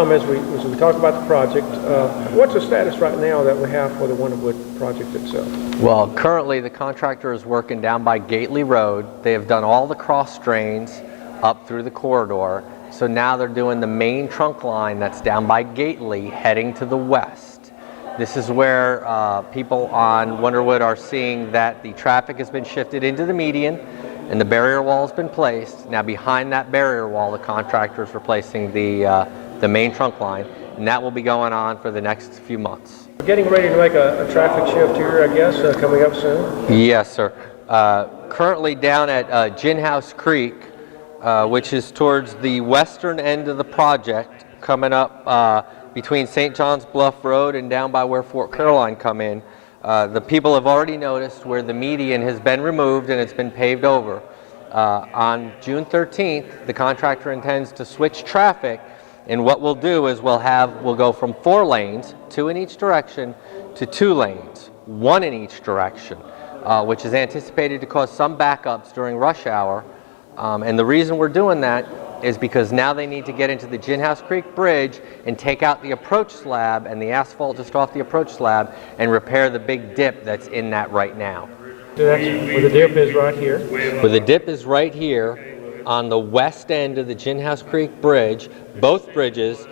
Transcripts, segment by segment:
Tom, as we talk about the project, what's the status right now that we have for the Wonderwood project itself? Well, currently the contractor is working down by Gately Road. They have done all the cross drains up through the corridor. So now they're doing the main trunk line that's down by Gately heading to the west. This is where people on Wonderwood are seeing that the traffic has been shifted into the median and the barrier wall has been placed. Now behind that barrier wall, the contractor is replacing the main trunk line, and that will be going on for the next few months. We're getting ready to make a traffic shift here, I guess, coming up soon? Yes, sir. Currently down at Gin House Creek, which is towards the western end of the project, coming up between St. John's Bluff Road and down by where Fort Caroline come in. The people have already noticed where the median has been removed and it's been paved over. On June 13th, the contractor intends to switch traffic, and what we'll do is we'll go from 4 lanes, 2 in each direction, to 2 lanes, 1 in each direction, which is anticipated to cause some backups during rush hour. And the reason we're doing that is because now they need to get into the Gin House Creek Bridge and take out the approach slab and the asphalt just off the approach slab and repair the big dip that's in that right now. So that's where the dip is right here? Where the dip is right here on the west end of the Gin House Creek Bridge. Both bridges,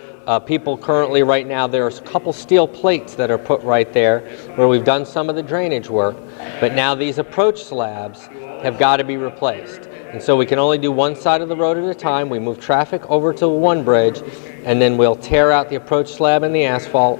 people currently right now, there's a couple steel plates that are put right there where we've done some of the drainage work, but now these approach slabs have got to be replaced. And so we can only do one side of the road at a time. We move traffic over to one bridge, and then we'll tear out the approach slab and the asphalt,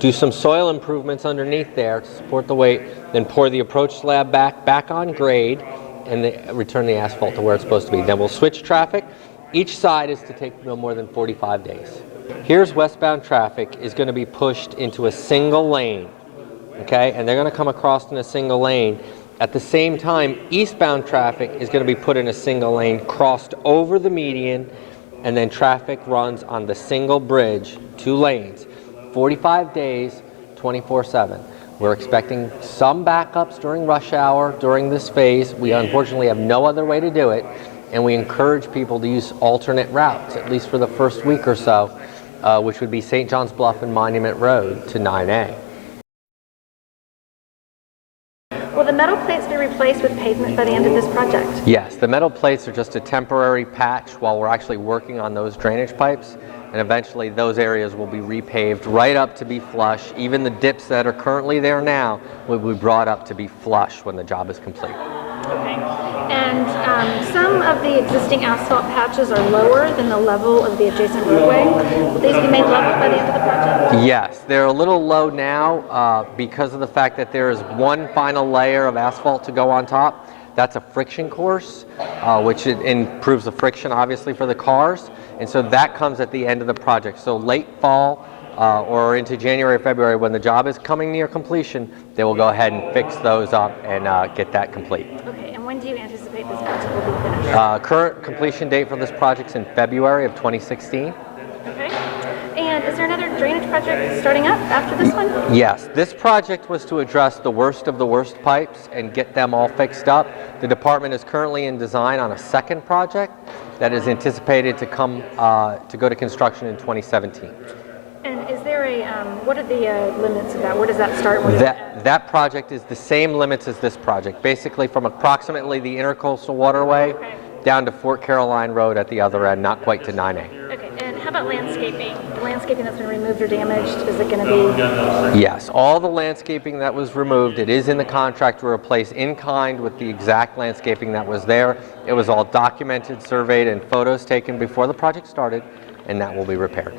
do some soil improvements underneath there to support the weight, then pour the approach slab back on grade, and return the asphalt to where it's supposed to be. Then we'll switch traffic. Each side is to take no more than 45 days. Here's westbound traffic is going to be pushed into a single lane, okay? And they're going to come across in a single lane. At the same time, eastbound traffic is going to be put in a single lane, crossed over the median, and then traffic runs on the single bridge, 2 lanes, 45 days, 24/7. We're expecting some backups during rush hour during this phase. We unfortunately have no other way to do it, and we encourage people to use alternate routes, at least for the first week or so, which would be St. John's Bluff and Monument Road to 9A. Will the metal plates be replaced with pavement by the end of this project? Yes, the metal plates are just a temporary patch while we're actually working on those drainage pipes, and eventually those areas will be repaved right up to be flush. Even the dips that are currently there now will be brought up to be flush when the job is complete. Okay. And some of the existing asphalt patches are lower than the level of the adjacent roadway. Will these be made level by the end of the project? Yes, they're a little low now because of the fact that there is one final layer of asphalt to go on top. That's a friction course, which improves the friction obviously for the cars, and so that comes at the end of the project. So late fall or into January or February, when the job is coming near completion, they will go ahead and fix those up and get that complete. Okay, and when do you anticipate this project will be finished? Current completion date for this project is in February of 2016. Okay. And is there another drainage project starting up after this one? Yes, this project was to address the worst of the worst pipes and get them all fixed up. The department is currently in design on a second project that is anticipated to go to construction in 2017. And is there a, what are the limits of that? Where does that start? That project is the same limits as this project, basically from approximately the Intercoastal Waterway down to Fort Caroline Road at the other end, not quite to 9A. Okay, and how about landscaping? The landscaping that's been removed or damaged, is it going to be? Yes, all the landscaping that was removed, it is in the contract to replace in kind with the exact landscaping that was there. It was all documented, surveyed, and photos taken before the project started, and that will be repaired.